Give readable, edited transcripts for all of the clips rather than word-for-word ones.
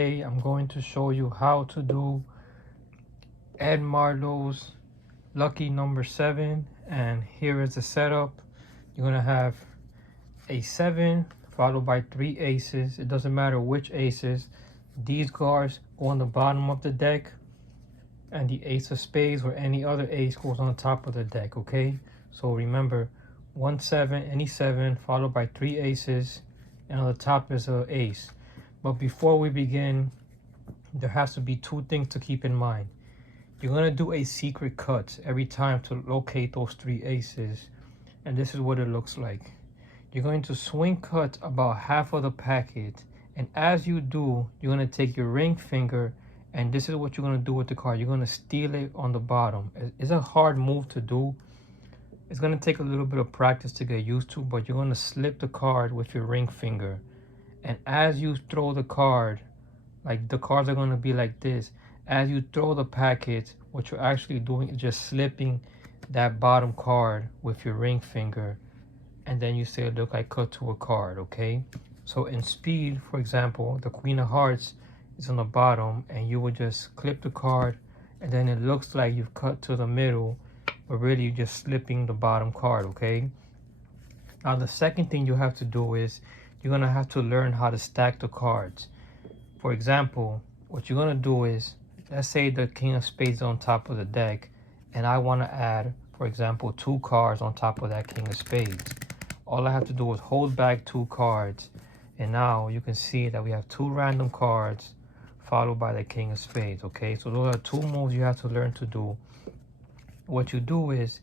Today I'm going to show you how to do Ed Marlowe's lucky number 7, and here is the setup. You're going to have a 7 followed by 3 aces. It doesn't matter which aces. These cards go on the bottom of the deck, and the ace of spades or any other ace goes on top of the deck, okay? So remember, 1 7, any 7 followed by 3 aces, and on the top is an ace. But before we begin, there has to be 2 things to keep in mind. You're going to do a secret cut every time to locate those 3 aces, and this is what it looks like. You're going to swing cut about half of the packet, and as you do, you're going to take your ring finger, and this is what you're going to do with the card. You're going to steal it on the bottom. It's a hard move to do. It's going to take a little bit of practice to get used to, but you're going to slip the card with your ring finger, and as you throw the card, like the cards are going to be like this. As you throw the packet, what you're actually doing is just slipping that bottom card with your ring finger, and then you say, look, I cut to a card, okay? So in speed, for example, the Queen of Hearts is on the bottom, and you would just clip the card, and then it looks like you've cut to the middle, but really you're just slipping the bottom card, okay? Now the second thing you have to do is you're gonna have to learn how to stack the cards. For example, what you're gonna do is, let's say the King of Spades is on top of the deck, and I want to add, for example, 2 cards on top of that King of Spades. All I have to do is hold back 2 cards, and now you can see that we have 2 random cards followed by the King of Spades, okay? So those are 2 moves you have to learn to do. What you do is,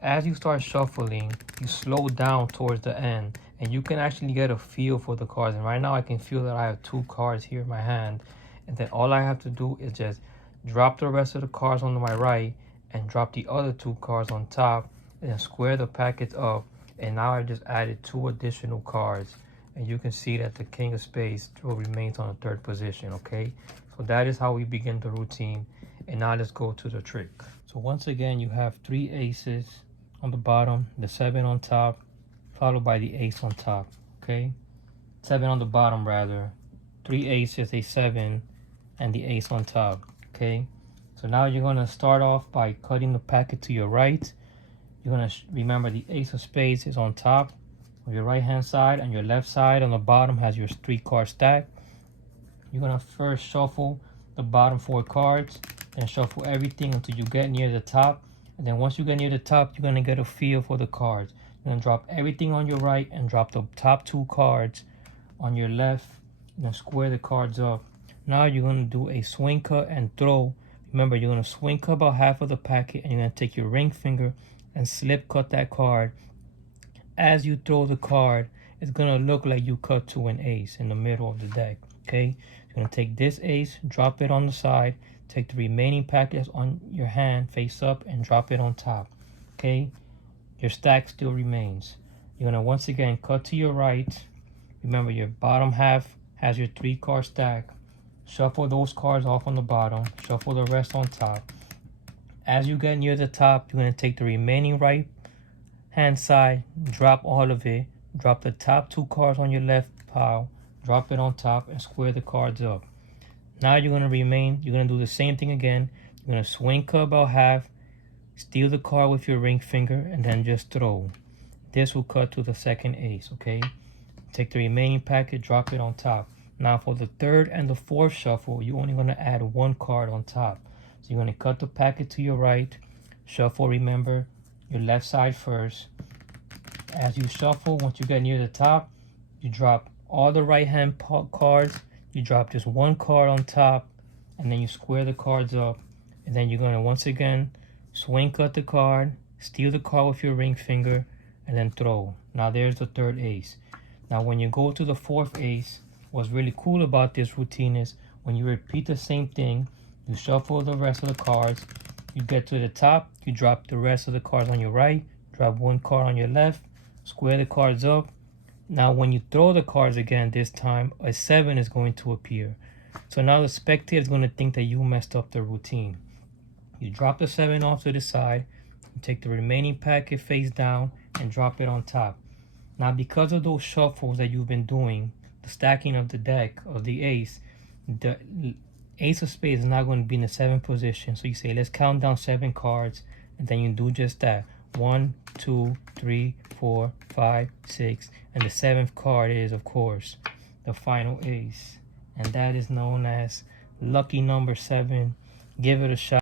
as you start shuffling, you slow down towards the end, and you can actually get a feel for the cards. And right now I can feel that I have 2 cards here in my hand, and then all I have to do is just drop the rest of the cards onto my right and drop the other 2 cards on top, and then square the packets up, and now I've just added 2 additional cards, and you can see that the King of Spades still remains on the 3rd position, okay? So that is how we begin the routine, and now let's go to the trick. So once again, you have 3 aces on the bottom, the 7 on top, followed by the ace on top, okay? 7 on the bottom rather, 3 aces, a 7, and the ace on top, okay? So now you're gonna start off by cutting the packet to your right. You're gonna remember the ace of spades is on top of your right hand side, and your left side on the bottom has your 3 card stack. You're gonna first shuffle the bottom 4 cards, then shuffle everything until you get near the top. And then once you get near the top, you're gonna get a feel for the cards. You're gonna drop everything on your right and drop the top 2 cards on your left, and then square the cards up. Now you're gonna do a swing cut and throw. Remember, you're gonna swing cut about half of the packet, and you're gonna take your ring finger and slip cut that card. As you throw the card, it's gonna look like you cut to an ace in the middle of the deck, okay? You're gonna take this ace, drop it on the side, take the remaining packets on your hand face up and drop it on top, okay? Your stack still remains. You're gonna once again cut to your right. Remember, your bottom half has your 3 card stack. Shuffle those cards off on the bottom, shuffle the rest on top. As you get near the top, you're gonna take the remaining right hand side, drop all of it, drop the top 2 cards on your left pile, drop it on top, and square the cards up. Now you're gonna do the same thing again. You're gonna swing cut about half, steal the card with your ring finger, and then just throw. This will cut to the 2nd ace, okay? Take the remaining packet, drop it on top. Now for the 3rd and the 4th shuffle, you're only gonna add 1 card on top. So you're gonna cut the packet to your right, shuffle, remember, your left side first. As you shuffle, once you get near the top, you drop all the right hand cards, you drop just 1 card on top, and then you square the cards up. And then you're gonna once again swing cut the card, steal the card with your ring finger, and then throw. Now there's the 3rd ace. Now when you go to the 4th ace, what's really cool about this routine is when you repeat the same thing, you shuffle the rest of the cards, you get to the top, you drop the rest of the cards on your right, drop 1 card on your left, square the cards up. Now when you throw the cards again, this time a 7 is going to appear. So now the spectator is going to think that you messed up the routine. You drop the 7 off to the side, you take the remaining packet face down and drop it on top. Now because of those shuffles that you've been doing, the stacking of the deck of the ace, the ace of spades is not going to be in the 7th position. So you say, let's count down 7 cards, and then you do just that. 1, 2, 3, 4, 5, 6, and the 7th card is, of course, the final ace, and that is known as lucky number 7. Give it a shot.